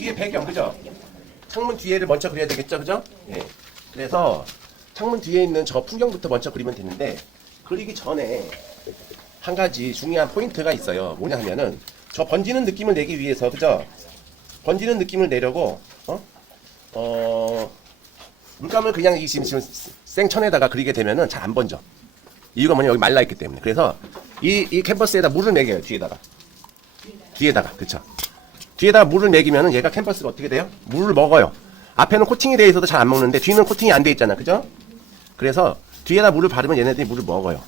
뒤에 배경, 그죠? 창문 뒤에를 먼저 그려야 되겠죠, 그죠? 예. 그래서 창문 뒤에 있는 저 풍경부터 먼저 그리면 되는데, 그리기 전에 한 가지 중요한 포인트가 있어요. 뭐냐 하면은, 저 번지는 느낌을 내기 위해서, 그죠? 번지는 느낌을 내려고, 물감을 그냥 지금 생천에다가 그리게 되면은 잘 안 번져. 이유가 뭐냐, 여기 말라있기 때문에. 그래서 이 캔버스에다 물을 매겨요, 뒤에다가, 그쵸? 뒤에다가 물을 매기면은 얘가 캔버스가 어떻게 돼요? 물을 먹어요. 앞에는 코팅이 돼 있어도 잘 안 먹는데 뒤는 코팅이 안 돼 있잖아, 그죠? 그래서 뒤에다 물을 바르면 얘네들이 물을 먹어요.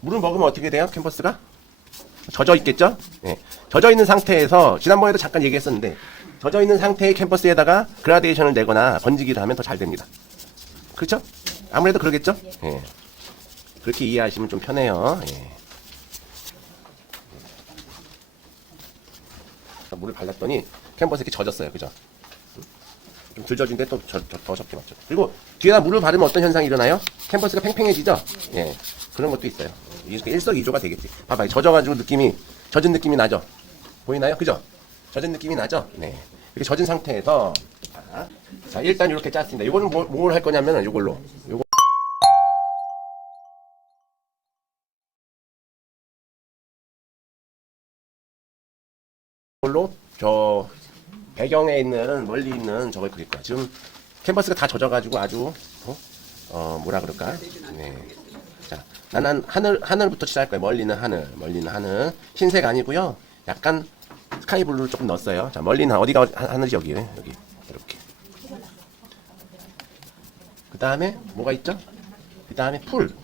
물을 먹으면 어떻게 돼요? 캔버스가? 젖어 있겠죠? 네. 젖어 있는 상태에서, 지난번에도 잠깐 얘기했었는데, 젖어 있는 상태의 캔버스에다가 그라데이션을 내거나 번지기를 하면 더 잘 됩니다. 그렇죠? 아무래도 그러겠죠? 예. 그렇게 이해하시면 좀 편해요. 예. 물을 발랐더니 캔버스 이렇게 젖었어요. 그죠? 좀 덜 젖은데 또 더 젖게 맞죠. 그리고 뒤에다 물을 바르면 어떤 현상이 일어나요? 캔버스가 팽팽해지죠? 예. 그런 것도 있어요. 이렇게 일석이조가 되겠지. 봐봐. 젖어가지고 젖은 느낌이 나죠? 보이나요? 그죠? 젖은 느낌이 나죠? 네. 이렇게 젖은 상태에서, 자, 일단 이렇게 짰습니다. 이거는 뭘 할 거냐면은 요걸로. 이걸로 저 배경에 있는 멀리 있는 저걸 그릴 거야. 지금 캔버스가 다 젖어가지고 아주 뭐라 그럴까? 네. 자, 나는 하늘부터 칠할 거야. 멀리 있는 하늘. 흰색 아니고요. 약간 스카이 블루를 조금 넣었어요. 자, 멀리 있는 어디가 하늘이 여기 이렇게. 그 다음에 뭐가 있죠? 그 다음에 풀.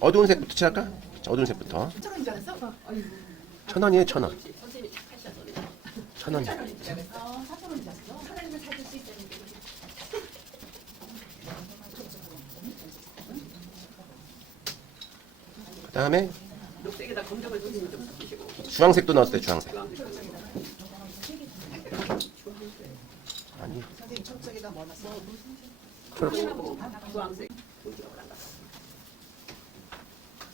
어두운 색부터 칠할까? 자, 어두운 색부터. 1,000원이에요, 1,000원. 1,000원. 그 다음에 주황색도 넣었어요, 주황색. 아니, 초록색.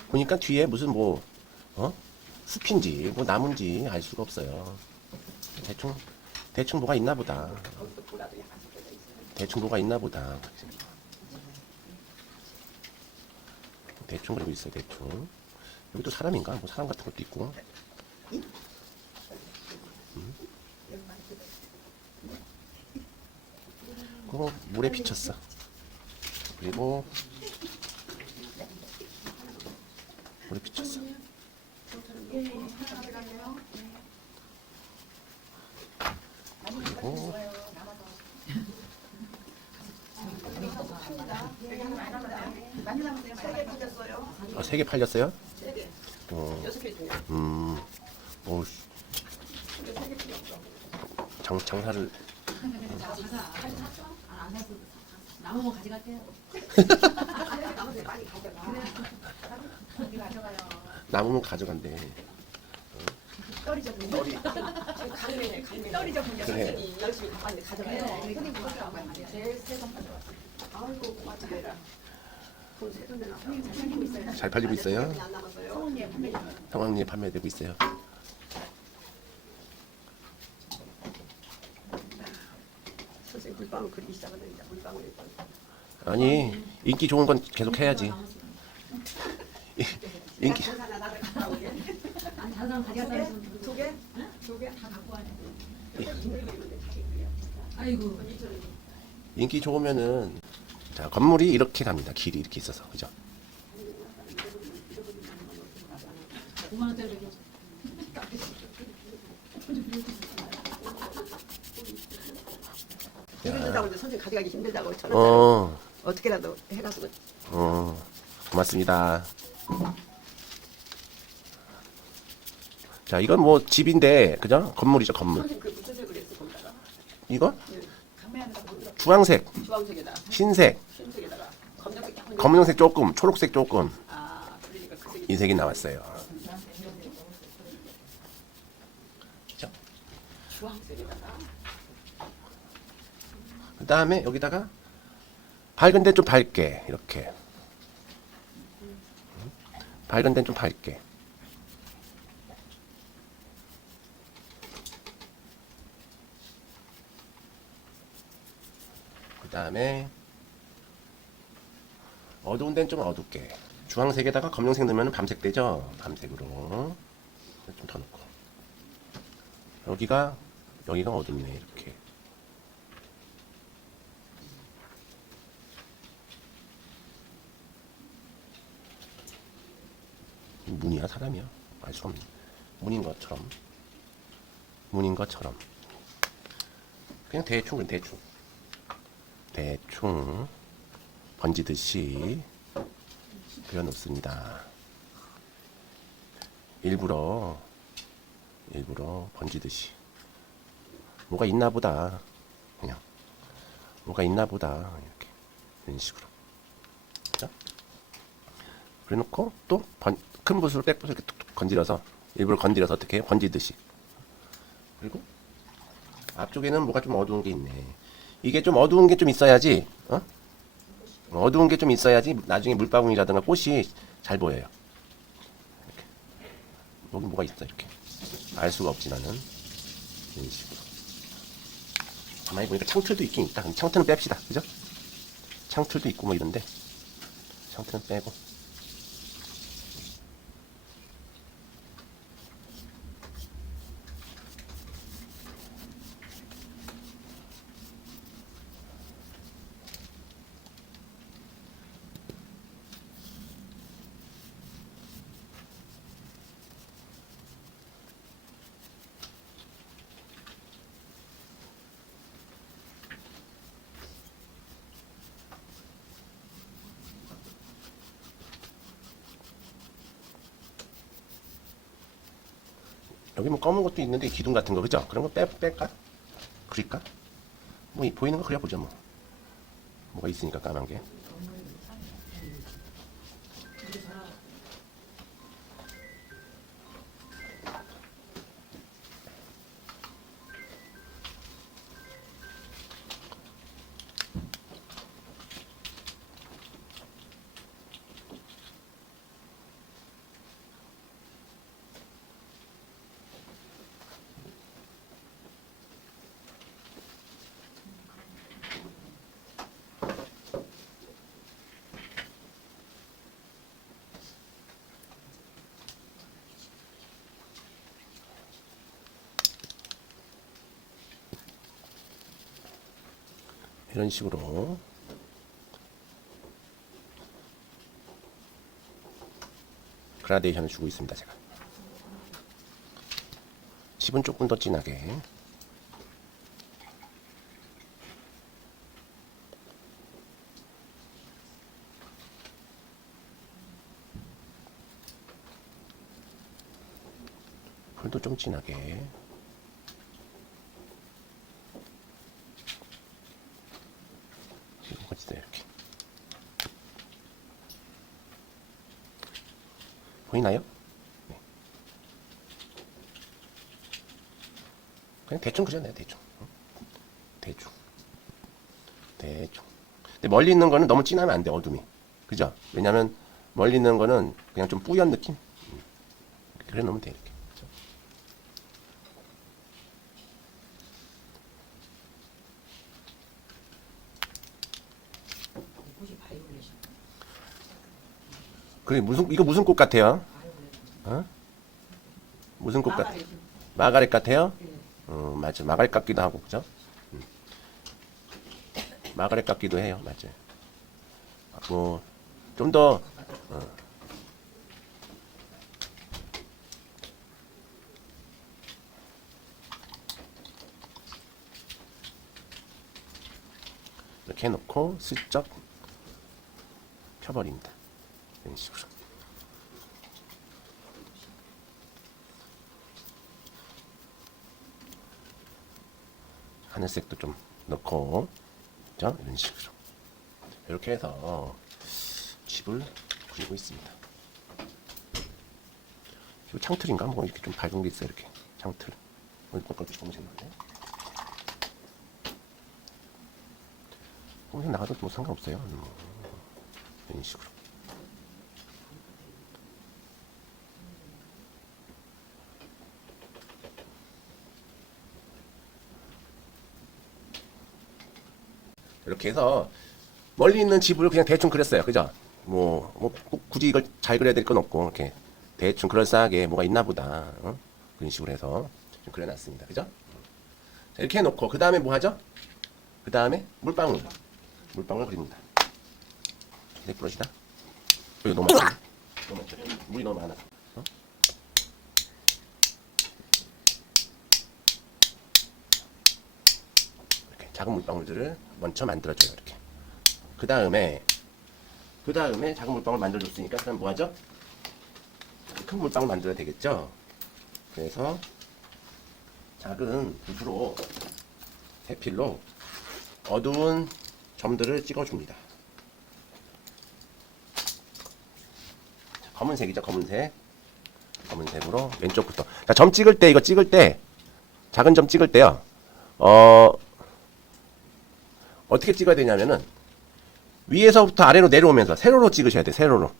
보니까 뒤에 무슨 숲인지 나무인지 알 수가 없어요. 대충 뭐가 있나 보다. 대충 그리고 있어요, 대충. 여기 또 사람인가? 뭐 사람 같은 것도 있고. 그거 물에 비쳤어. 그리고 물에 비쳤어. 그리고 세 개 팔렸어요? 뭐 장사를 남으면 가져갈게요. 남으면 가져간대. 떨이죠. 그래. 열심히 가져가요. 잘 팔리고 있어요? 성황리에 판매되고 있어요. 선생님 물방울 그리기 시작하니까 물방울. 아니, 인기 좋은 건 계속 해야지. 인기. 다른 사람 가져가서 두 개? 다 갖고 와야 아이고. 인기 좋으면은, 자, 건물이 이렇게 갑니다. 길이 이렇게 있어서. 그죠? 5만 원짜리 힘들다고 이제 선생님 가져가기 힘들다고 저는 어떻게라도 해가지고 고맙습니다. 자, 이건 뭐 집인데, 그죠? 건물이죠, 건물. 선생님 그 무슨 색으로 했어 거기다가? 이거? 강매하는 거 주황색, 주황색에다 흰색, 흰색에다가 검정색 약간 검정색 조금, 초록색 조금, 그러니까 그 색이 이 색이 나왔어요. 그죠? 주황색에다가 그 다음에 여기다가 밝은 데는 좀 밝게, 이렇게. 밝은 데는 좀 밝게. 그다음에 어두운 데는 좀 어둡게. 주황색에다가 검정색 넣으면 밤색 되죠. 밤색으로 좀 더 넣고. 여기가 어둡네 이렇게. 문이야 사람이야? 알 수 없네. 문인 것처럼 그냥 대충 번지듯이 그려놓습니다. 일부러 번지듯이 뭐가 있나 보다. 그냥 뭐가 있나 보다 이렇게 이런 식으로. 그죠? 그래놓고 또 큰 붓으로 백붓을 이렇게 툭툭 건드려서 일부러 건드려서 어떻게 해요? 번지듯이. 그리고 앞쪽에는 뭐가 좀 어두운 게 있네. 이게 좀 어두운 게 좀 있어야지, 어두운 게 좀 있어야지 나중에 물방울이라든가 꽃이 잘 보여요. 이렇게. 여기 뭐가 있어 이렇게. 알 수가 없지 나는. 이런 식으로. 가만히 보니까 창틀도 있긴 있다. 근데 창틀은 뺍시다. 그죠? 창틀도 있고 뭐 이런데 창틀은 빼고. 여기 뭐 검은 것도 있는데 기둥 같은 거 그죠? 그런 거 뺄까? 그릴까? 뭐 보이는 거 그려보죠 뭐. 뭐가 있으니까 까만 게. 이런 식으로 그라데이션을 주고 있습니다. 제가 칩은 조금 더 진하게. 불도 좀 진하게. 어딨어요 이렇게. 보이나요? 네. 그냥 대충 그려놔요. 대충. 근데 멀리 있는 거는 너무 진하면 안 돼. 어둠이. 그죠? 왜냐면 멀리 있는 거는 그냥 좀 뿌연 느낌. 그래 놓으면 돼 이렇게. 그죠? 그래 이거 무슨 꽃 같아요? 어? 무슨 꽃 같아? 마가렛 같아요? 맞아. 마가렛 같기도 하고, 그죠? 마가렛 같기도 해요. 맞아요. 뭐, 좀 더, 이렇게 해놓고 슬쩍 펴버립니다. 이런 식으로. 하늘색도 좀 넣고, 그죠? 이런 식으로. 이렇게 해서 집을 그리고 있습니다. 이 창틀인가? 뭐 이렇게 좀 밝은 게 있어요. 이렇게 창틀. 검은색 나네. 검은색 나가도 뭐 상관없어요. 이런 식으로. 이렇게 해서 멀리 있는 집을 그냥 대충 그렸어요. 그죠? 꼭 굳이 이걸 잘 그려야 될 건 없고 이렇게 대충 그럴싸하게 뭐가 있나 보다. 그런 식으로 해서 좀 그려놨습니다. 그죠? 자, 이렇게 해놓고 그 다음에 뭐 하죠? 그 다음에 물방울 그립니다. 내 부러지다. 이거 너무 많아. 너무 많죠? 물이 너무 많아. 이렇게 작은 물방울들을 먼저 만들어줘요. 이렇게. 그 다음에 작은 물방울 만들어줬으니까 그럼 뭐 하죠? 큰 물방울 만들어야 되겠죠? 그래서 작은 붓으로 세필로 어두운 점들을 찍어줍니다. 검은색이죠, 검은색으로 왼쪽부터. 자, 점 찍을 때, 작은 점 찍을 때요, 어떻게 찍어야 되냐면은, 위에서부터 아래로 내려오면서, 세로로 찍으셔야 돼요, 세로로.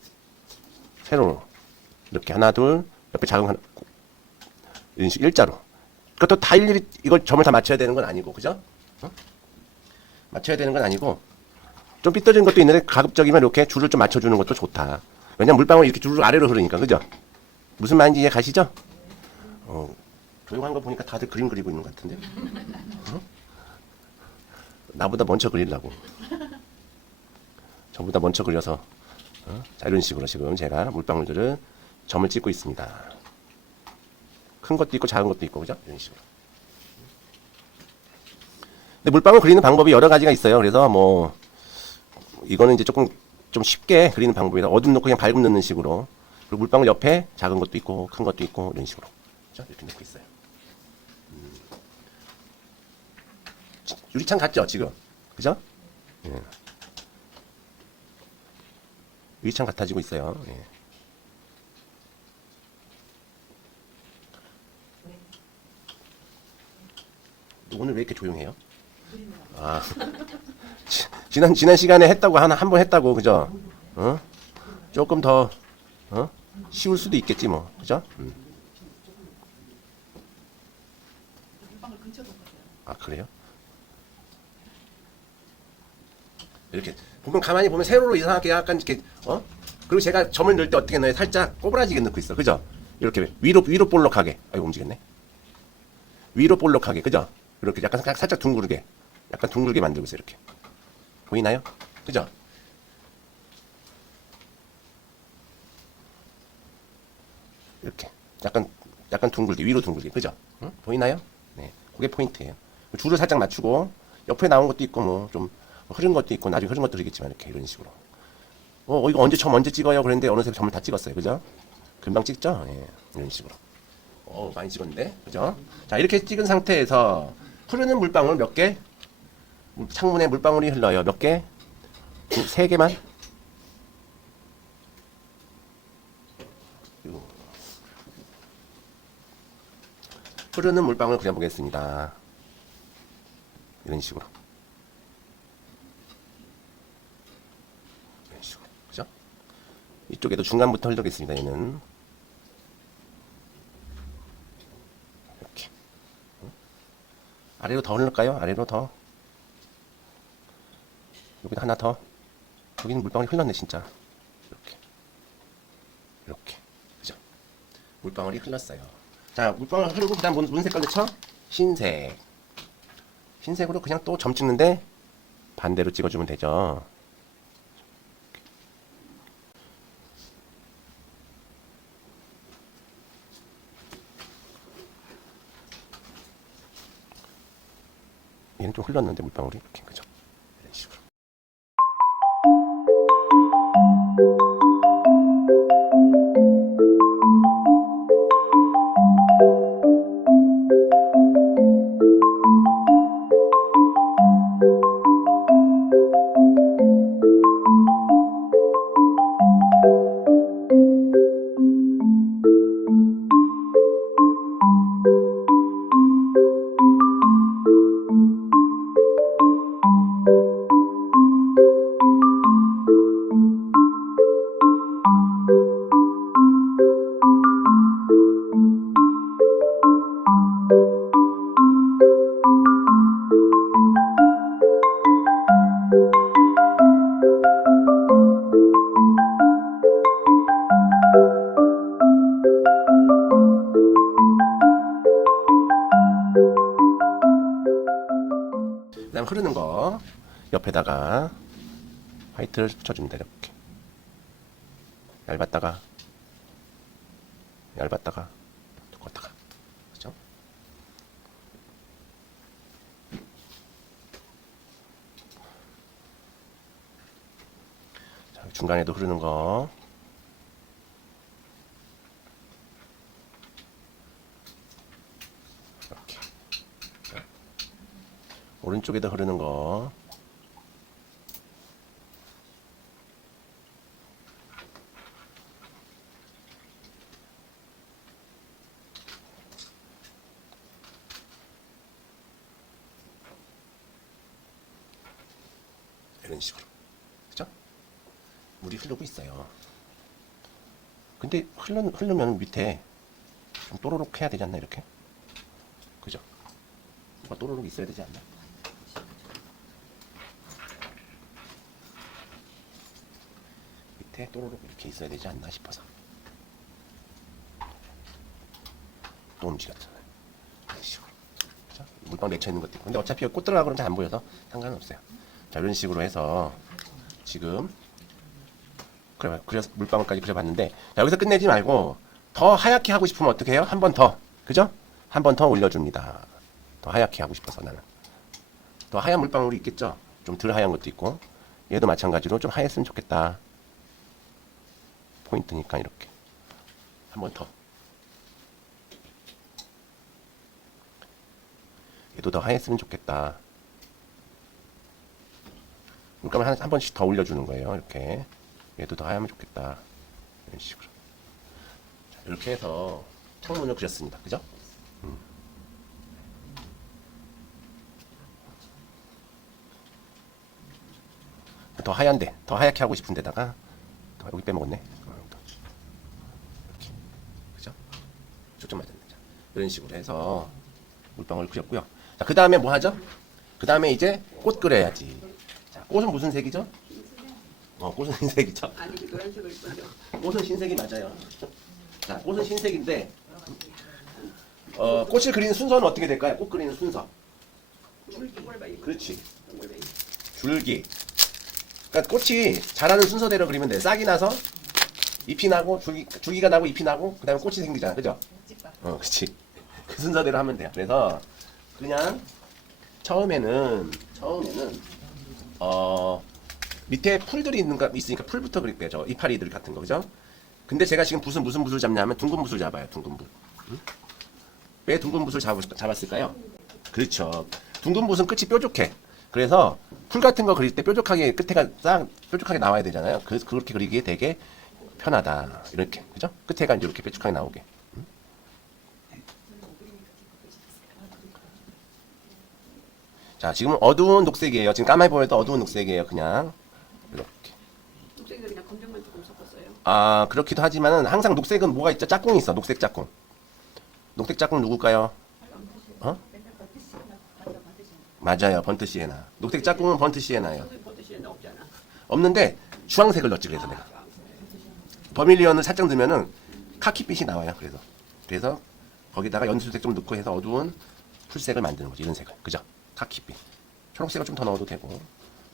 이렇게 하나, 둘, 옆에 작은 하나, 이런 식 일자로. 그것도 다 일일이 이걸 점을 다 맞춰야 되는 건 아니고, 그죠? 맞춰야 되는 건 아니고, 좀 삐뚤어진 것도 있는데, 가급적이면 이렇게 줄을 좀 맞춰주는 것도 좋다. 왜냐면 물방울이 이렇게 주르륵 아래로 흐르니까, 그죠? 무슨 말인지 이해 가시죠? 조용한 거 보니까 다들 그림 그리고 있는 것 같은데. 나보다 먼저 그리려고. 저보다 먼저 그려서. 자, 이런 식으로 지금 제가 물방울들을 점을 찍고 있습니다. 큰 것도 있고 작은 것도 있고, 그죠? 이런 식으로. 근데 물방울 그리는 방법이 여러 가지가 있어요. 그래서 이거는 이제 조금 좀 쉽게 그리는 방법이다. 어둠 넣고 그냥 밝음 넣는 식으로. 그리고 물방울 옆에 작은 것도 있고 큰 것도 있고 이런 식으로. 그렇죠? 이렇게 넣고 있어요. 유리창 같죠 지금? 그죠? 예. 유리창 같아지고 있어요. 예. 오늘 왜 이렇게 조용해요? 아. 지난 시간에 했다고 한 번 했다고, 그죠? 조금 더 쉬울 수도 있겠지 뭐, 그죠? 아, 그래요? 이렇게 보면 가만히 보면 세로로 이상하게 약간 이렇게 그리고 제가 점을 넣을 때 어떻게 넣어요? 살짝 꼬부라지게 넣고 있어, 그죠? 이렇게 위로 볼록하게. 아이고 움직였네. 위로 볼록하게, 그죠? 이렇게 약간 살짝 둥글게, 만들고 있어요, 이렇게. 보이나요? 그죠? 이렇게 약간 둥글게, 위로 둥글게, 그죠? 보이나요? 네, 그게 포인트예요. 줄을 살짝 맞추고 옆에 나온 것도 있고 좀 흐른 것도 있고 나중에 흐른 것도 있겠지만 이렇게 이런 식으로. 이거 점 언제 찍어요? 그랬는데 어느새 점을 다 찍었어요, 그죠? 금방 찍죠? 예, 이런 식으로. 많이 찍었는데, 그죠? 자, 이렇게 찍은 상태에서 흐르는 물방울 몇 개? 창문에 물방울이 흘러요. 몇 개? 3개만? 흐르는 물방울 그려보겠습니다. 이런 식으로. 그죠? 이쪽에도 중간부터 흘러겠습니다. 얘는. 이렇게. 아래로 더 흘릴까요? 아래로 더. 여기도 하나 더. 여기는 물방울이 흘렀네, 진짜. 이렇게. 그죠? 물방울이 흘렀어요. 자, 물방울 흐르고, 그 다음 무슨 색깔 넣죠? 흰색. 흰색으로 그냥 또 점 찍는데, 반대로 찍어주면 되죠. 얘는 좀 흘렀는데, 물방울이. 이렇게, 그죠? 이런 식으로. 그냥 흐르는 거 옆에다가 화이트를 붙여줍니다. 이렇게 얇았다가 두껍다가 그죠? 자, 중간에도 흐르는 거 이렇게 자, 오른쪽에도 흐르는 거 이런 식으로 그죠? 물이 흐르고 있어요. 근데 흐르면 밑에 좀 또로록 해야 되지 않나 이렇게? 그죠? 뭐가 또로록 있어야 되지 않나? 밑에 또로록 이렇게 있어야 되지 않나 싶어서 또 움직였잖아요. 이런 식으로 그죠? 물방 맺혀 있는 것도 있고 근데 어차피 꽃 들어가고 그러면 잘 안 보여서 상관없어요. 자 이런 식으로 해서 지금 그래서 물방울까지 그려봤는데 자, 여기서 끝내지 말고 더 하얗게 하고 싶으면 어떻게 해요? 한 번 더 그죠? 한 번 더 올려줍니다. 더 하얗게 하고 싶어서 나는 더 하얀 물방울이 있겠죠? 좀 덜 하얀 것도 있고 얘도 마찬가지로 좀 하였으면 좋겠다. 포인트니까 이렇게 한 번 더 얘도 더 하였으면 좋겠다. 물감을 한 번씩 더 올려주는 거예요. 이렇게 얘도 더 하면 좋겠다. 이런 식으로 자, 이렇게 해서 창문을 그렸습니다. 그죠? 더 하얀데 더 하얗게 하고 싶은 데다가 여기 빼먹었네. 이렇게 그죠? 초점 맞았네. 자, 이런 식으로 해서 물방울을 그렸고요. 자, 그 다음에 뭐 하죠? 그 다음에 이제 꽃 그려야지. 자, 꽃은 무슨 색이죠? 꽃은 흰색이죠. 아니 노란색을 입어요. 꽃은 흰색이 맞아요. 자, 꽃은 흰색인데 꽃을 그리는 순서는 어떻게 될까요? 꽃 그리는 순서. 그렇지. 줄기. 그러니까 꽃이 자라는 순서대로 그리면 돼. 싹이 나서 잎이 나고 줄기가 나고 잎이 나고 그다음에 꽃이 생기잖아. 그죠? 그렇지. 그 순서대로 하면 돼요. 그래서 그냥 처음에는 밑에 풀들이 있으니까 풀부터 그릴게요. 저 이파리들 같은 거, 그죠? 근데 제가 지금 무슨 붓을 잡냐면 둥근 붓을 잡아요. 둥근 붓. 응? 왜 둥근 붓을 잡았을까요? 그렇죠. 둥근 붓은 끝이 뾰족해. 그래서 풀 같은 거 그릴 때 뾰족하게 끝에가 싹 뾰족하게 나와야 되잖아요. 그래서 그렇게 그리기에 되게 편하다. 이렇게, 그죠? 끝에가 이제 이렇게 뾰족하게 나오게. 응? 자, 지금은 어두운 녹색이에요. 지금 까마귀 보여도 어두운 녹색이에요. 그냥 이렇게. 녹색이 그냥 검정만 조금 섞었어요. 아, 그렇기도 하지만은 항상 녹색은 뭐가 있죠? 짝꿍이 있어. 녹색 짝꿍. 녹색 짝꿍 누굴까요? 어? 맞아요. 번트 시에나. 녹색 짝꿍은 번트 시에나예요. 버드시에는 없잖아. 없는데 주황색을 넣었지 그래서 내가. 버밀리언을 살짝 넣으면은 카키빛이 나와요. 그래서 거기다가 연두색 좀 넣고 해서 어두운 풀색을 만드는 거죠. 이런 색을. 그죠? 카키빛. 초록색을 좀 더 넣어도 되고.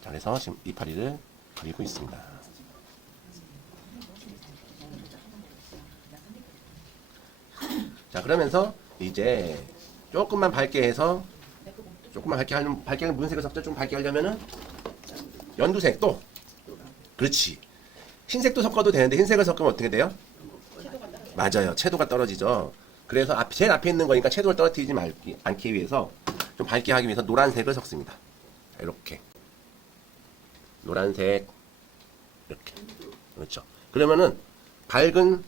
자, 그래서 지금 이파리를 그리고 있습니다. 자, 그러면서 이제 조금만 밝게 해서 밝게 하면 무슨 색을 섞죠? 좀 밝게 하려면은 연두색 또. 그렇지. 흰색도 섞어도 되는데 흰색을 섞으면 어떻게 돼요? 맞아요. 채도가 떨어지죠. 그래서 제일 앞에 있는 거니까 채도를 떨어뜨리지 않기 위해서 좀 밝게 하기 위해서 노란색을 섞습니다. 자, 이렇게. 노란색. 이렇게. 그렇죠. 그러면은 밝은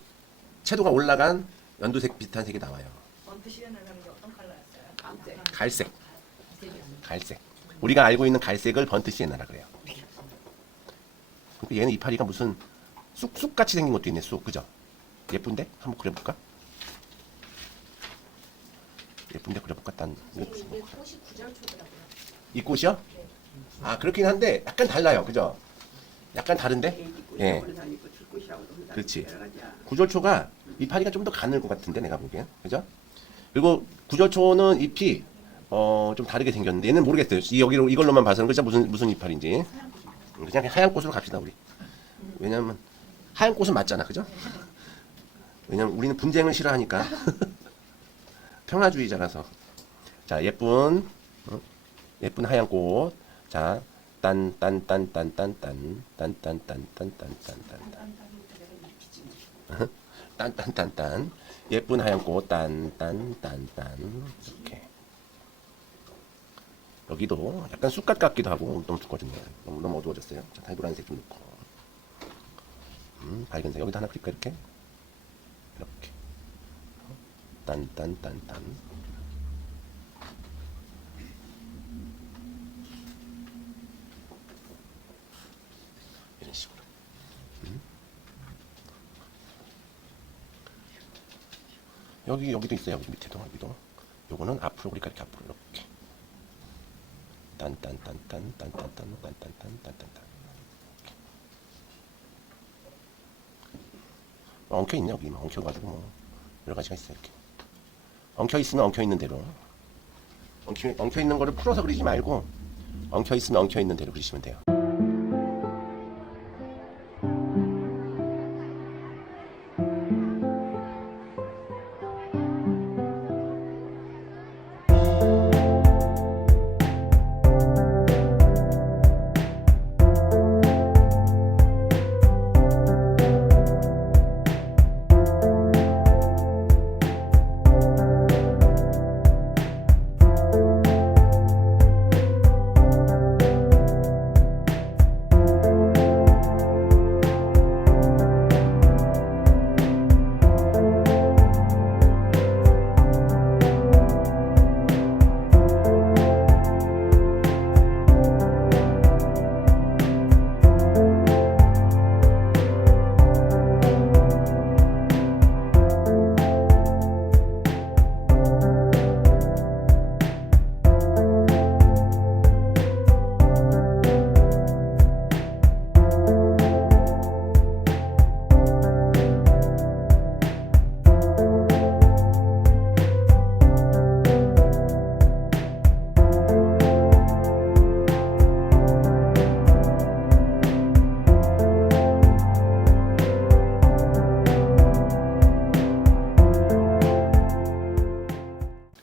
채도가 올라간 연두색 비슷한 색이 나와요. 번트 시에나는 어떤 컬러였어요? 갈색. 우리가 알고 있는 갈색을 번트 시에나라 그래요. 그러니까 얘는 이파리가 무슨 쑥같이 생긴 것도 있네. 쑥. 그죠? 예쁜데? 한번 그려볼까? 예쁜데 그려볼까? 이게 꽃이 구절초더라고요. 이 꽃이요? 아, 그렇긴 한데 약간 달라요. 그죠? 약간 다른데? 예. 그렇지. 구절초가 이파리가 좀 더 가늘 것 같은데 내가 보기엔. 그죠? 그리고 구절초는 잎이 좀 다르게 생겼는데 얘는 모르겠어요. 여기로 이걸로만 봐서는 그죠 무슨 이파리인지. 그냥 하얀 꽃으로 갑시다 우리. 왜냐면 하얀 꽃은 맞잖아, 그죠? 왜냐면 우리는 분쟁을 싫어하니까. 평화주의자라서. 자, 예쁜 하얀 꽃. 자, 딴딴딴딴딴딴딴딴딴딴딴딴 예쁜 하얀 꽃 딴딴딴딴 이렇게. 여기도 약간 쑥갓 같기도 하고 너무 두꺼워졌네. 너무 어두워졌어요. 자, 다시 노란색 좀 넣고. 밝은색 여기다 하나 그릴까 이렇게. 이렇게. 딴딴딴딴. 이런 식으로. 여기도 있어요. 여기 밑에도 여기도. 요거는 앞으로 그러니까 이렇게 앞으로 이렇게. 딴딴딴딴딴딴딴딴딴딴딴딴. 엉켜 있네 여기 엉켜가지고 뭐 여러 가지가 있어 이렇게. 엉켜 있으면 엉켜 있는 대로. 엉켜 있는 거를 풀어서 그리지 말고 엉켜 있으면 엉켜 있는 대로 그리시면 돼요.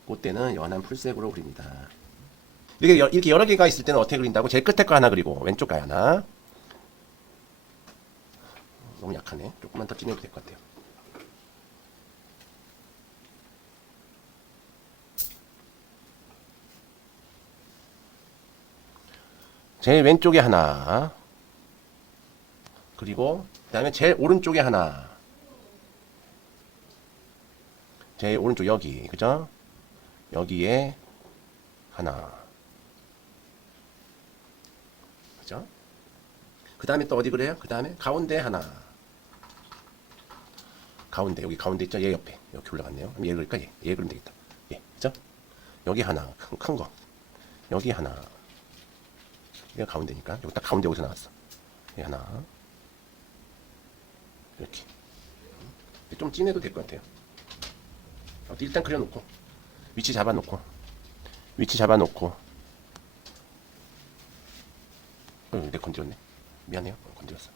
꽃대는 연한 풀색으로 그립니다. 이렇게 여러 개가 있을 때는 어떻게 그린다고? 제일 끝에 거 하나 그리고 왼쪽 거 하나. 너무 약하네. 조금만 더 진해도 될 것 같아요. 제일 왼쪽에 하나. 그리고 그 다음에 제일 오른쪽에 하나. 제일 오른쪽 여기 그죠? 여기에 하나. 그죠? 그 다음에 또 어디 그래요? 그 다음에 가운데 하나. 가운데 여기 가운데 있죠? 얘 옆에 이렇게 올라갔네요. 그럼 얘 그럴까? 얘 그러면 되겠다. 얘 그죠? 여기 하나 큰 거. 여기 하나. 얘가 가운데니까 여기 딱 가운데 여기서 나왔어. 얘 하나. 이렇게 좀 진해도 될 것 같아요. 일단 그려놓고 위치 잡아놓고 내 건드렸네. 미안해요. 건드렸어.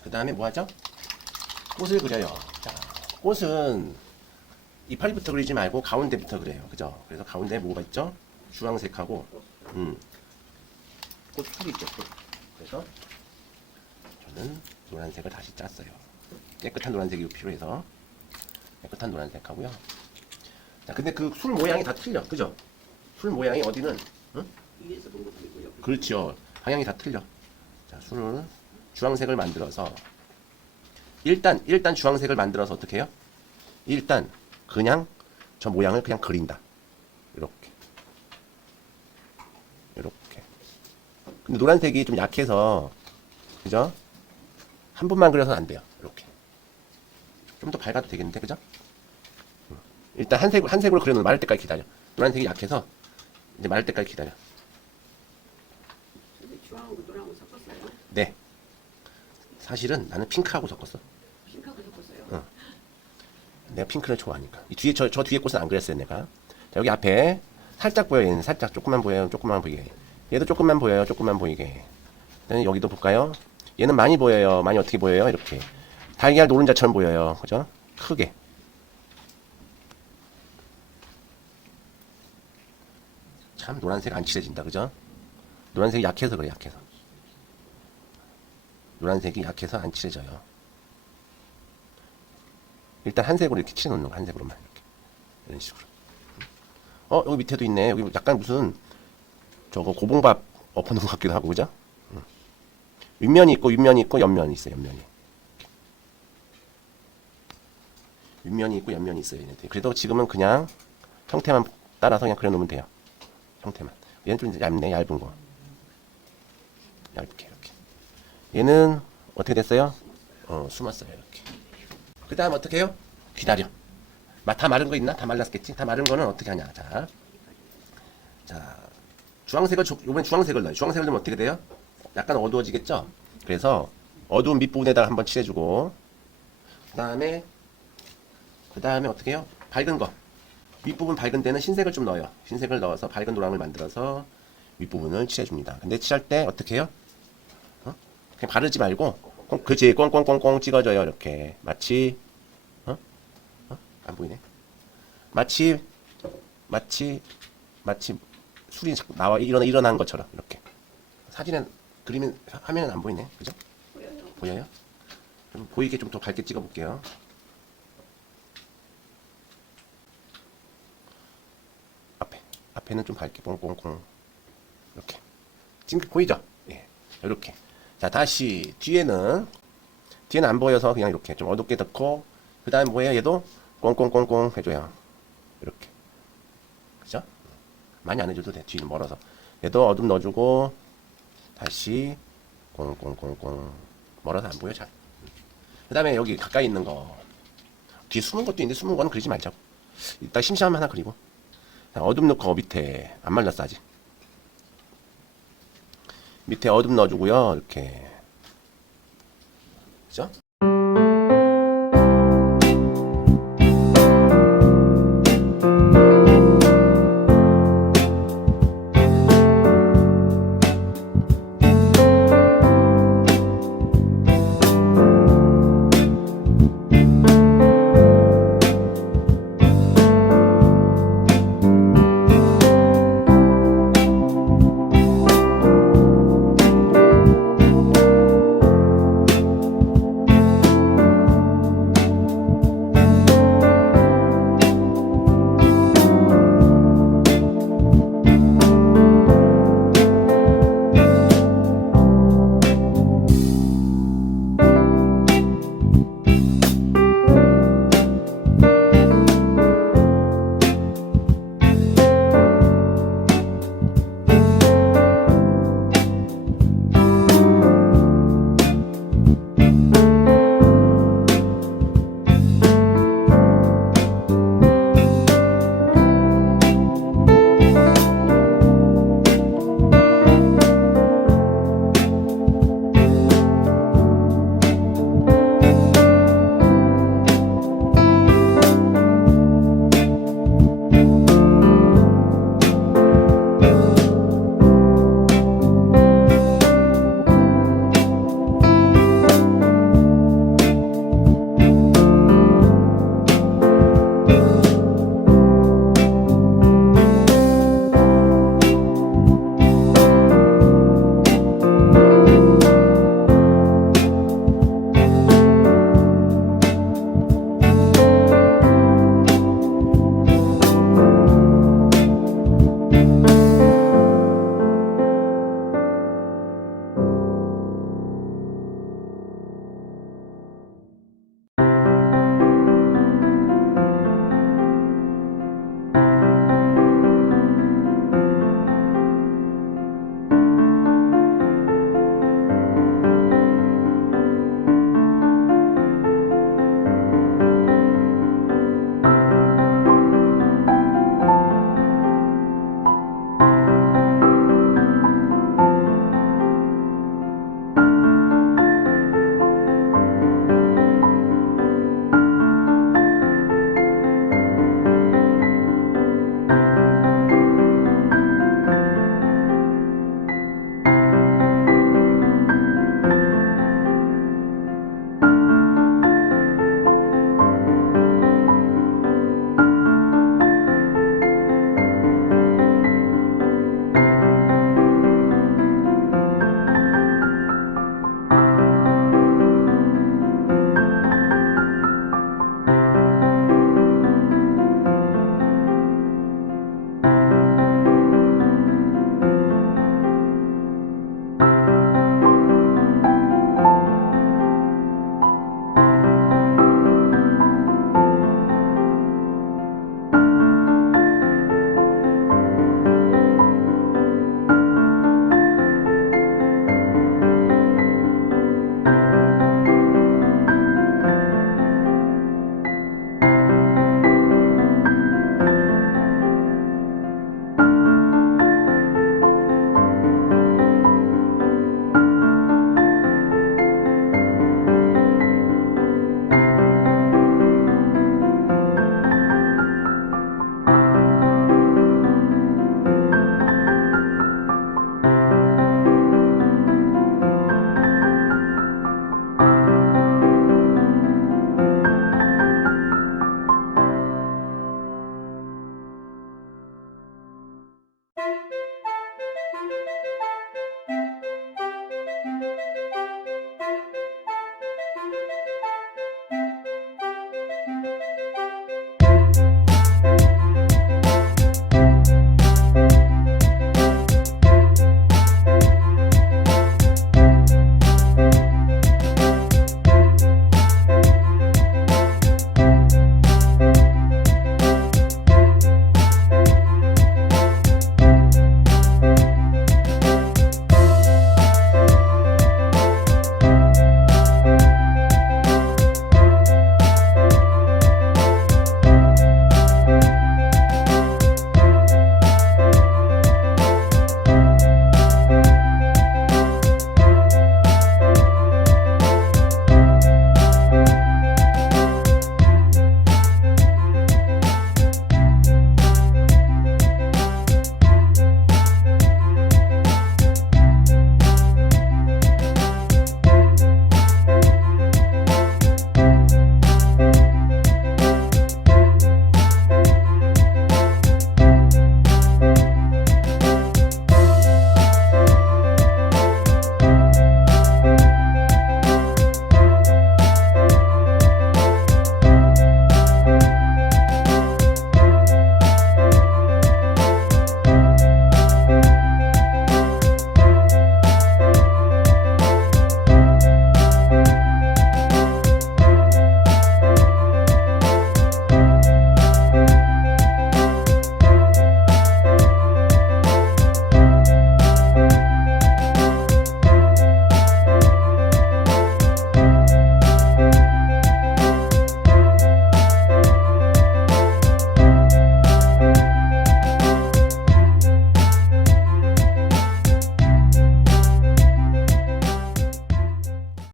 그 다음에 뭐 하죠? 꽃을 그려요. 자, 꽃은 이파리부터 그리지 말고 가운데부터 그래요. 그죠? 그래서 가운데 뭐가 있죠? 주황색하고, 꽃 풀이 있죠. 그래서 저는 노란색을 다시 짰어요. 깨끗한 노란색이 필요해서 깨끗한 노란색 하고요. 자, 근데 그 술 모양이 다 틀려, 그죠? 술 모양이 어디는, 응? 위에서 본 거 아니고요. 그렇죠. 방향이 다 틀려. 자, 술을 주황색을 만들어서 일단 주황색을 만들어서 어떻게 해요? 일단 그냥 저 모양을 그냥 그린다. 이렇게. 이렇게. 근데 노란색이 좀 약해서 그죠? 한 번만 그려서는 안 돼요. 이렇게. 좀 더 밝아도 되겠는데, 그죠? 일단 한 색으로 그려놓으면 마를 때까지 기다려. 노란색이 약해서 이제 마를 때까지 기다려. 근데 주황하고 노랑하고 섞었어요. 네. 사실은 나는 핑크하고 섞었어. 핑크하고 섞었어요. 응. 내가 핑크를 좋아하니까. 이 뒤에 저 뒤에 꽃은 안 그렸어요, 내가. 자, 여기 앞에 살짝 보여요. 얘는 살짝 조금만 보여요. 조금만 보이게. 얘도 조금만 보여요. 조금만 보이게. 그다음에 여기도 볼까요? 얘는 많이 보여요. 많이 어떻게 보여요? 이렇게. 달걀 노른자처럼 보여요. 그죠? 크게. 참 노란색 안 칠해진다. 그죠? 노란색이 약해서 그래, 약해서. 노란색이 약해서 안 칠해져요. 일단 한 색으로 이렇게 칠해놓는 거, 한 색으로만. 이렇게. 이런 식으로. 여기 밑에도 있네. 여기 약간 무슨, 저거 고봉밥 엎어놓은 것 같기도 하고, 그죠? 윗면이 있고, 옆면이 있어요, 옆면이. 윗면이 있고, 옆면이 있어요, 얘네들. 그래도 지금은 그냥 형태만 따라서 그냥 그려놓으면 돼요. 형태만. 얘는 좀 얇네, 얇은 거. 얇게, 이렇게. 얘는 어떻게 됐어요? 숨었어요, 이렇게. 그 다음 어떻게 해요? 기다려. 다 마른 거 있나? 다 말랐겠지? 다 마른 거는 어떻게 하냐. 자, 주황색을, 요번엔 주황색을 넣어요. 주황색을 넣으면 어떻게 돼요? 약간 어두워지겠죠? 그래서 어두운 밑부분에다가 한번 칠해주고, 그 다음에 어떻게 해요? 밝은 거. 윗부분 밝은 데는 흰색을 좀 넣어요. 흰색을 넣어서 밝은 노랑을 만들어서 윗부분을 칠해줍니다. 근데 칠할 때 어떻게 해요? 그냥 바르지 말고, 그치, 꽁꽁꽁꽁 찍어줘요. 이렇게. 마치, 안 보이네. 마치 술이 자꾸 일어난 것처럼. 이렇게. 사진은, 그리면, 화면은 안 보이네. 그죠? 보여요. 보여요? 좀 보이게 좀 더 밝게 찍어볼게요. 앞에는 좀 밝게 꽁꽁꽁. 이렇게. 지금 보이죠? 예. 이렇게. 자, 다시 뒤에는 안 보여서 그냥 이렇게 좀 어둡게 넣고, 그 다음에 뭐예요? 얘도 꽁꽁꽁꽁 해줘요. 이렇게. 그죠? 많이 안 해줘도 돼. 뒤는 멀어서. 얘도 어둠 넣어주고, 다시 꽁꽁꽁꽁. 멀어서 안 보여, 잘. 그 다음에 여기 가까이 있는 거. 뒤에 숨은 것도 있는데 숨은 거는 그리지 말자고. 이따 심심하면 하나 그리고. 자, 어둠 넣고 밑에 안 말랐어 아직. 밑에 어둠 넣어주고요. 이렇게. 그죠?